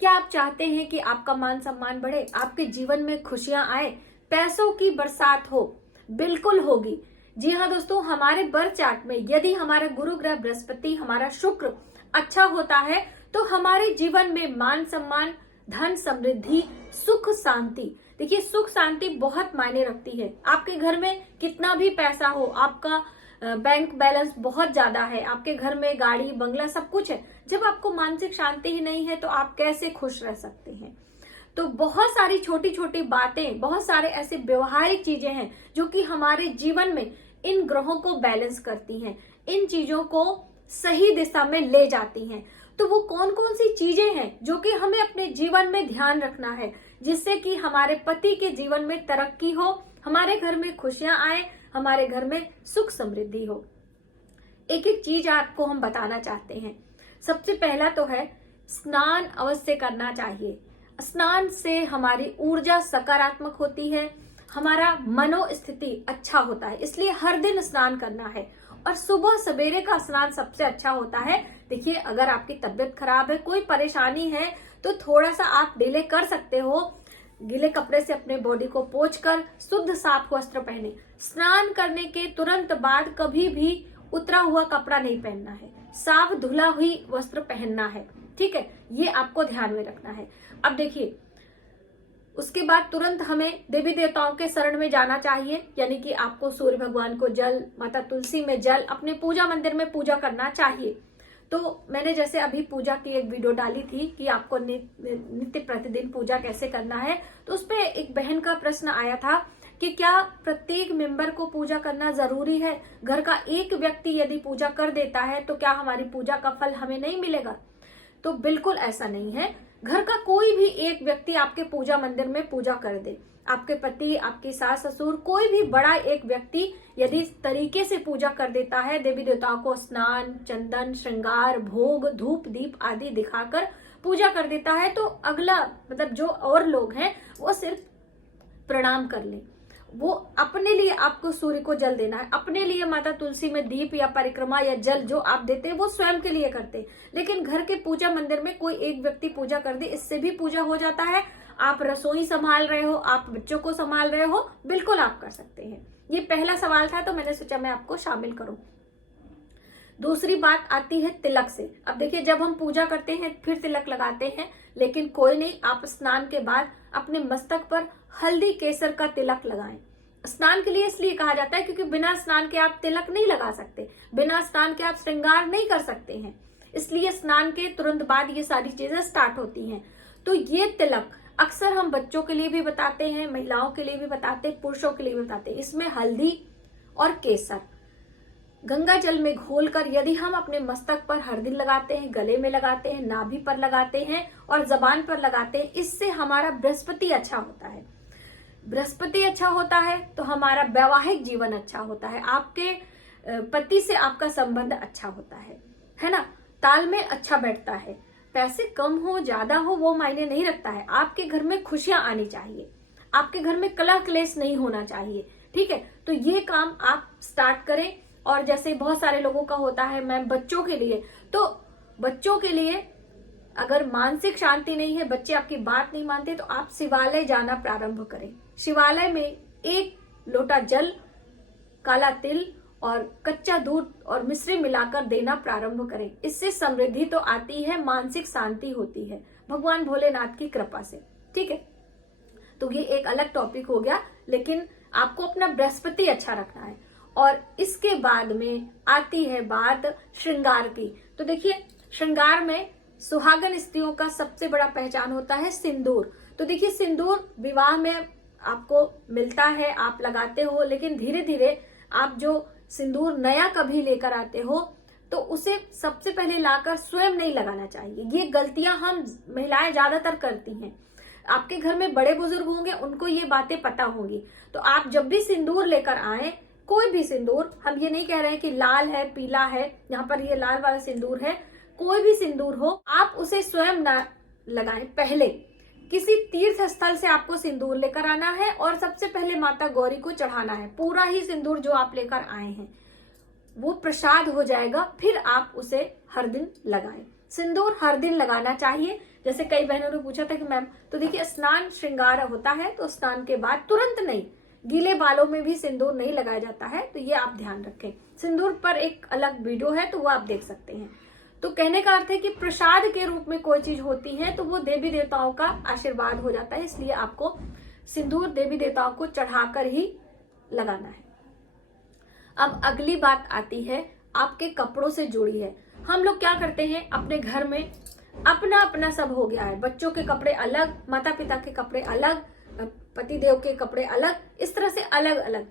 क्या आप चाहते हैं कि आपका मान सम्मान बढ़े, आपके जीवन में खुशियां आए, पैसों की बरसात हो? बिल्कुल होगी। जी हाँ दोस्तों, हमारे बर्थ चार्ट में यदि हमारा गुरु ग्रह बृहस्पति, हमारा शुक्र अच्छा होता है तो हमारे जीवन में मान सम्मान, धन, समृद्धि, सुख, शांति। देखिए, सुख शांति बहुत मायने रखती है। आपके घर में कितना भी पैसा हो, आपका बैंक बैलेंस बहुत ज्यादा है, आपके घर में गाड़ी बंगला सब कुछ है, जब आपको मानसिक शांति ही नहीं है तो आप कैसे खुश रह सकते हैं? तो बहुत सारी छोटी छोटी बातें, बहुत सारे ऐसे व्यवहारिक चीजें हैं जो कि हमारे जीवन में इन ग्रहों को बैलेंस करती हैं, इन चीजों को सही दिशा में ले जाती हैं। तो वो कौन कौन सी चीजें हैं जो कि हमें अपने जीवन में ध्यान रखना है, जिससे कि हमारे पति के जीवन में तरक्की हो, हमारे घर में खुशियां आए, हमारे घर में सुख समृद्धि हो। एक एक चीज आपको हम बताना चाहते हैं। सबसे पहला तो है, स्नान अवश्य करना चाहिए। स्नान से हमारी ऊर्जा सकारात्मक होती है, हमारा मनोस्थिति अच्छा होता है, इसलिए हर दिन स्नान करना है। और सुबह सवेरे का स्नान सबसे अच्छा होता है। देखिए, अगर आपकी तबीयत खराब है, कोई परेशानी है, तो थोड़ा सा आप डिले कर सकते हो। गीले कपड़े से अपने बॉडी को पोंछकर शुद्ध साफ वस्त्र पहने। स्नान करने के तुरंत बाद कभी भी उतरा हुआ कपड़ा नहीं पहनना है, साफ धुला हुई वस्त्र पहनना है। ठीक है, ये आपको ध्यान में रखना है। अब देखिए, उसके बाद तुरंत हमें देवी देवताओं के शरण में जाना चाहिए, यानी कि आपको सूर्य भगवान को जल, माता तुलसी में जल, अपने पूजा मंदिर में पूजा करना चाहिए। तो मैंने जैसे अभी पूजा की एक वीडियो डाली थी कि आपको नित्य प्रतिदिन पूजा कैसे करना है, तो उस पे एक बहन का प्रश्न आया था कि क्या प्रत्येक मेंबर को पूजा करना जरूरी है? घर का एक व्यक्ति यदि पूजा कर देता है तो क्या हमारी पूजा का फल हमें नहीं मिलेगा? तो बिल्कुल ऐसा नहीं है। घर का कोई भी एक व्यक्ति आपके पूजा मंदिर में पूजा कर दे, आपके पति, आपकी सास ससुर, कोई भी बड़ा एक व्यक्ति यदि इस तरीके से पूजा कर देता है, देवी देवताओं को स्नान, चंदन, श्रृंगार, भोग, धूप, दीप आदि दिखाकर पूजा कर देता है, तो अगला मतलब जो और लोग हैं वो सिर्फ प्रणाम कर ले। वो अपने लिए आपको सूर्य को जल देना है, अपने लिए माता तुलसी में दीप या परिक्रमा या जल जो आप देते हैं वो स्वयं के लिए करते हैं। लेकिन घर के पूजा मंदिर में कोई एक व्यक्ति पूजा कर दे, इससे भी पूजा हो जाता है। आप रसोई संभाल रहे हो, आप बच्चों को संभाल रहे हो, बिल्कुल आप कर सकते हैं। ये पहला सवाल था तो मैंने सोचा मैं आपको शामिल करूं। दूसरी बात आती है तिलक से। अब देखिए, जब हम पूजा करते हैं फिर तिलक लगाते हैं, लेकिन कोई नहीं, आप स्नान के बाद अपने मस्तक पर हल्दी केसर का तिलक लगाएं। स्नान के लिए इसलिए कहा जाता है क्योंकि बिना स्नान के आप तिलक नहीं लगा सकते, बिना स्नान के आप श्रृंगार नहीं कर सकते हैं, इसलिए स्नान के तुरंत बाद ये सारी चीजें स्टार्ट होती हैं। तो ये तिलक अक्सर हम बच्चों के लिए भी बताते हैं, महिलाओं के लिए भी बताते हैं, पुरुषों के लिए भी बताते हैं। इसमें हल्दी और केसर गंगा जल में घोलकर यदि हम अपने मस्तक पर हर दिन लगाते हैं, गले में लगाते हैं, नाभि पर लगाते हैं और जबान पर लगाते हैं, इससे हमारा बृहस्पति अच्छा होता है। बृहस्पति अच्छा होता है तो हमारा वैवाहिक जीवन अच्छा होता है, आपके पति से आपका संबंध अच्छा होता है ना। तालमेल अच्छा बैठता है। पैसे कम हो ज्यादा हो वो मायने नहीं रखता है, आपके घर में खुशियां आनी चाहिए, आपके घर में कलह क्लेश नहीं होना चाहिए। ठीक है, तो ये काम आप स्टार्ट करें। और जैसे बहुत सारे लोगों का होता है मैम बच्चों के लिए, तो बच्चों के लिए अगर मानसिक शांति नहीं है, बच्चे आपकी बात नहीं मानते, तो आप शिवालय जाना प्रारंभ करें। शिवालय में एक लोटा जल, काला तिल और कच्चा दूध और मिश्री मिलाकर देना प्रारंभ करें। इससे समृद्धि तो आती है, मानसिक शांति होती है भगवान भोलेनाथ की कृपा से। ठीक है, तो ये एक अलग टॉपिक हो गया, लेकिन आपको अपना बृहस्पति अच्छा रखना है। और इसके बाद में आती है बात श्रृंगार की। तो देखिए, श्रृंगार में सुहागन स्त्रियों का सबसे बड़ा पहचान होता है सिंदूर। तो देखिए, सिंदूर विवाह में आपको मिलता है, आप लगाते हो, लेकिन धीरे धीरे आप जो सिंदूर नया कभी लेकर आते हो तो उसे सबसे पहले लाकर स्वयं नहीं लगाना चाहिए। ये गलतियां हम महिलाएं ज्यादातर करती हैं। आपके घर में बड़े बुजुर्ग होंगे, उनको ये बातें पता होंगी। तो आप जब भी सिंदूर लेकर आए, कोई भी सिंदूर, हम ये नहीं कह रहे हैं कि लाल है, पीला है, यहाँ पर ये लाल वाला सिंदूर है, कोई भी सिंदूर हो, आप उसे स्वयं ना लगाएं। पहले किसी तीर्थ स्थल से आपको सिंदूर लेकर आना है और सबसे पहले माता गौरी को चढ़ाना है। पूरा ही सिंदूर जो आप लेकर आए हैं वो प्रसाद हो जाएगा, फिर आप उसे हर दिन लगाएं। सिंदूर हर दिन लगाना चाहिए, जैसे कई बहनों ने पूछा था कि मैम, तो देखिए स्नान श्रृंगार होता है तो स्नान के बाद तुरंत नहीं, गीले बालों में भी सिंदूर नहीं लगाया जाता है, तो ये आप ध्यान रखें। सिंदूर पर एक अलग वीडियो है तो वो आप देख सकते हैं। तो कहने का अर्थ है कि प्रसाद के रूप में कोई चीज होती है तो वो देवी देवताओं का आशीर्वाद हो जाता है, इसलिए आपको सिंदूर देवी देवताओं को चढ़ाकर ही लगाना है। अब अगली बात आती है आपके कपड़ों से जुड़ी है। हम लोग क्या करते हैं, अपने घर में अपना अपना सब हो गया है, बच्चों के कपड़े अलग, माता पिता के कपड़े अलग, पति देव के कपड़े अलग, इस तरह से अलग अलग।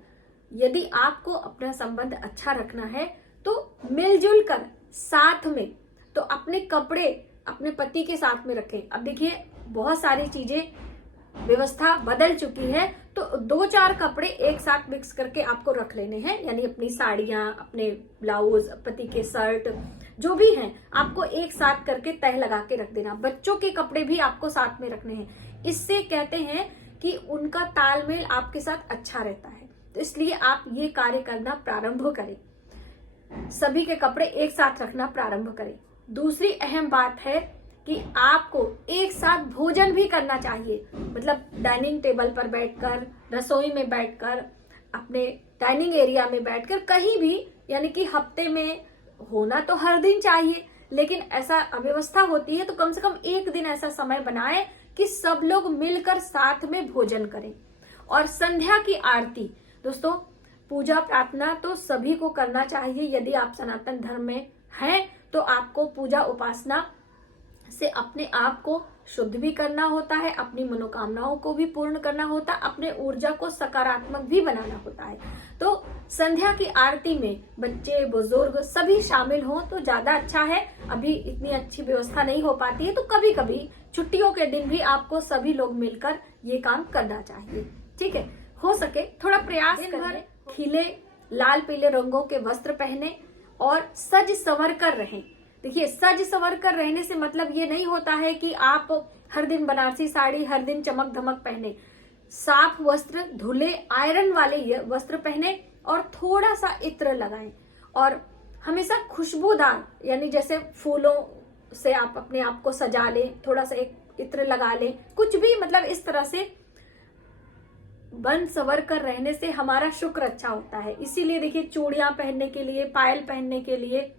यदि आपको अपना संबंध अच्छा रखना है तो मिलजुल कर साथ में, तो अपने कपड़े अपने पति के साथ में रखें। अब देखिए बहुत सारी चीजें व्यवस्था बदल चुकी है, तो 2-4 कपड़े एक साथ मिक्स करके आपको रख लेने हैं, यानी अपनी साड़ियां, अपने ब्लाउज, पति के शर्ट जो भी हैं आपको एक साथ करके तह लगा के रख देना। बच्चों के कपड़े भी आपको साथ में रखने हैं, इससे कहते हैं कि उनका तालमेल आपके साथ अच्छा रहता है, तो इसलिए आप ये कार्य करना प्रारंभ करें, सभी के कपड़े एक साथ रखना प्रारंभ करें। दूसरी अहम बात है कि आपको एक साथ भोजन भी करना चाहिए, मतलब डाइनिंग टेबल पर बैठकर, रसोई में बैठकर, अपने डाइनिंग एरिया में बैठकर, कहीं भी, यानी कि हफ्ते में होना तो हर दिन चाहिए, लेकिन ऐसा अव्यवस्था होती है तो कम से कम एक दिन ऐसा समय बनाएं कि सब लोग मिलकर साथ में भोजन करें। और संध्या की आरती, दोस्तों पूजा प्रार्थना तो सभी को करना चाहिए। यदि आप सनातन धर्म में हैं तो आपको पूजा उपासना से अपने आप को शुद्ध भी करना होता है, अपनी मनोकामनाओं को भी पूर्ण करना होता है, अपने ऊर्जा को सकारात्मक भी बनाना होता है। तो संध्या की आरती में बच्चे, बुजुर्ग सभी शामिल हों तो ज्यादा अच्छा है। अभी इतनी अच्छी व्यवस्था नहीं हो पाती है, तो कभी कभी छुट्टियों के दिन भी आपको सभी लोग मिलकर ये काम करना चाहिए। ठीक है, हो सके थोड़ा प्रयास करें, खिले लाल पीले रंगों के वस्त्र पहने और सज संवर कर रहें। देखिए सज संवर कर रहने से मतलब ये नहीं होता है कि आप हर दिन बनारसी साड़ी, हर दिन चमक धमक पहने। साफ वस्त्र, धुले आयरन वाले ये वस्त्र पहने और थोड़ा सा इत्र लगाएं, और हमेशा खुशबूदार, यानी जैसे फूलों से आप अपने आप को सजा लें, थोड़ा सा एक इत्र लगा लें, कुछ भी, मतलब इस तरह से बन सवर कर रहने से हमारा शुक्र अच्छा होता है। इसीलिए देखिए चूड़ियां पहनने के लिए, पायल पहनने के लिए,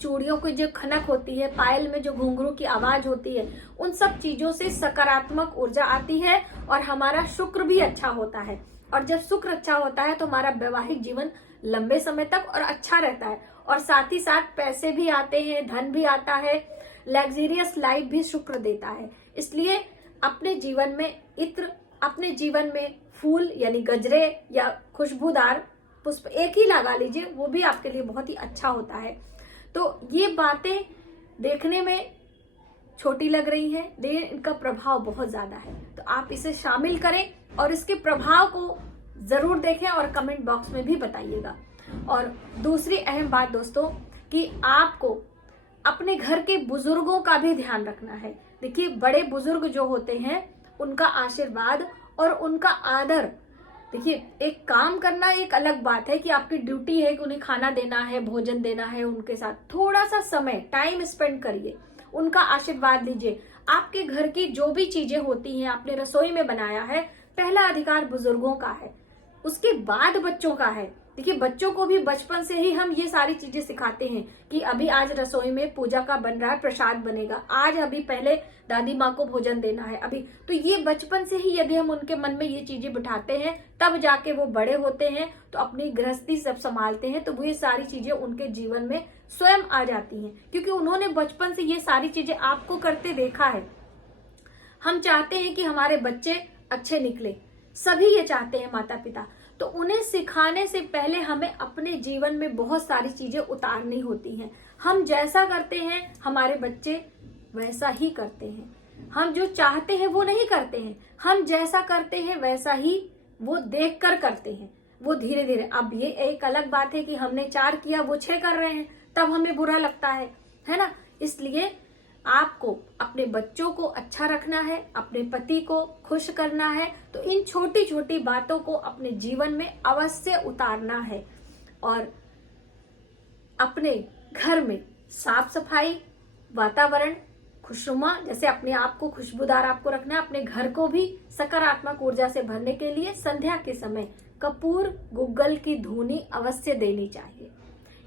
चूड़ियों की जो खनक होती है, पायल में जो घुंघरू की आवाज होती है, उन सब चीजों से सकारात्मक ऊर्जा आती है और हमारा शुक्र भी अच्छा होता है। और जब शुक्र अच्छा होता है तो हमारा वैवाहिक जीवन लंबे समय तक और अच्छा रहता है, और साथ ही साथ पैसे भी आते हैं, धन भी आता है, लग्जरियस लाइफ भी शुक्र देता है। इसलिए अपने जीवन में इत्र, अपने जीवन में फूल यानी गजरे या खुशबूदार पुष्प एक ही लगा लीजिए, वो भी आपके लिए बहुत ही अच्छा होता है। तो ये बातें देखने में छोटी लग रही हैं, लेकिन इनका प्रभाव बहुत ज्यादा है, तो आप इसे शामिल करें और इसके प्रभाव को जरूर देखें और कमेंट बॉक्स में भी बताइएगा। और दूसरी अहम बात दोस्तों कि आपको अपने घर के बुजुर्गों का भी ध्यान रखना है। देखिए बड़े बुजुर्ग जो होते हैं उनका आशीर्वाद और उनका आदर, देखिए एक काम करना एक अलग बात है कि आपकी ड्यूटी है कि उन्हें खाना देना है, भोजन देना है, उनके साथ थोड़ा सा समय टाइम स्पेंड करिए, उनका आशीर्वाद लीजिए। आपके घर की जो भी चीजें होती हैं, आपने रसोई में बनाया है, पहला अधिकार बुजुर्गों का है, उसके बाद बच्चों का है। देखिए बच्चों को भी बचपन से ही हम ये सारी चीजें सिखाते हैं कि अभी आज रसोई में पूजा का बन रहा है, प्रसाद बनेगा, आज अभी पहले दादी माँ को भोजन देना है अभी। तो ये बचपन से ही यदि हम उनके मन में ये चीजें बिठाते हैं, तब जाके वो बड़े होते हैं तो अपनी गृहस्थी सब संभालते हैं, तो वो ये सारी चीजें उनके जीवन में स्वयं आ जाती हैं, क्योंकि उन्होंने बचपन से ये सारी चीजें आपको करते देखा है। हम चाहते हैं कि हमारे बच्चे अच्छे निकले, सभी ये चाहते हैं माता पिता, तो उन्हें सिखाने से पहले हमें अपने जीवन में बहुत सारी चीजें उतारनी होती हैं। हम जैसा करते हैं हमारे बच्चे वैसा ही करते हैं, हम जो चाहते हैं वो नहीं करते हैं, हम जैसा करते हैं वैसा ही वो देखकर करते हैं, वो धीरे धीरे। अब ये एक अलग बात है कि हमने 4 किया वो 6 कर रहे हैं, तब हमें बुरा लगता है ना। इसलिए आपको अपने बच्चों को अच्छा रखना है, अपने पति को खुश करना है, तो इन छोटी छोटी बातों को अपने जीवन में अवश्य उतारना है। और अपने घर में साफ सफाई, वातावरण खुशनुमा, जैसे अपने आप को खुशबूदार आपको रखना है, अपने घर को भी सकारात्मक ऊर्जा से भरने के लिए संध्या के समय कपूर गुग्गल की धूनी अवश्य देनी चाहिए।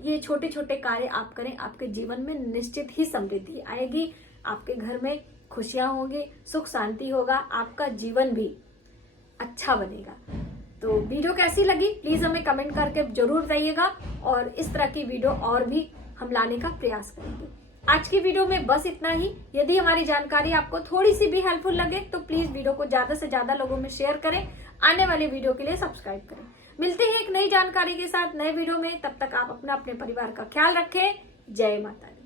ये छोटे छोटे कार्य आप करें, आपके जीवन में निश्चित ही समृद्धि आएगी, आपके घर में खुशियां होंगी, सुख शांति होगा, आपका जीवन भी अच्छा बनेगा। तो वीडियो कैसी लगी प्लीज हमें कमेंट करके जरूर बताइएगा, और इस तरह की वीडियो और भी हम लाने का प्रयास करेंगे। आज की वीडियो में बस इतना ही। यदि हमारी जानकारी आपको थोड़ी सी भी हेल्पफुल लगे तो प्लीज वीडियो को ज्यादा से ज्यादा लोगों में शेयर करें, आने वाले वीडियो के लिए सब्सक्राइब करें। मिलते हैं एक नई जानकारी के साथ नए वीडियो में, तब तक आप अपने परिवार का ख्याल रखें। जय माता दी।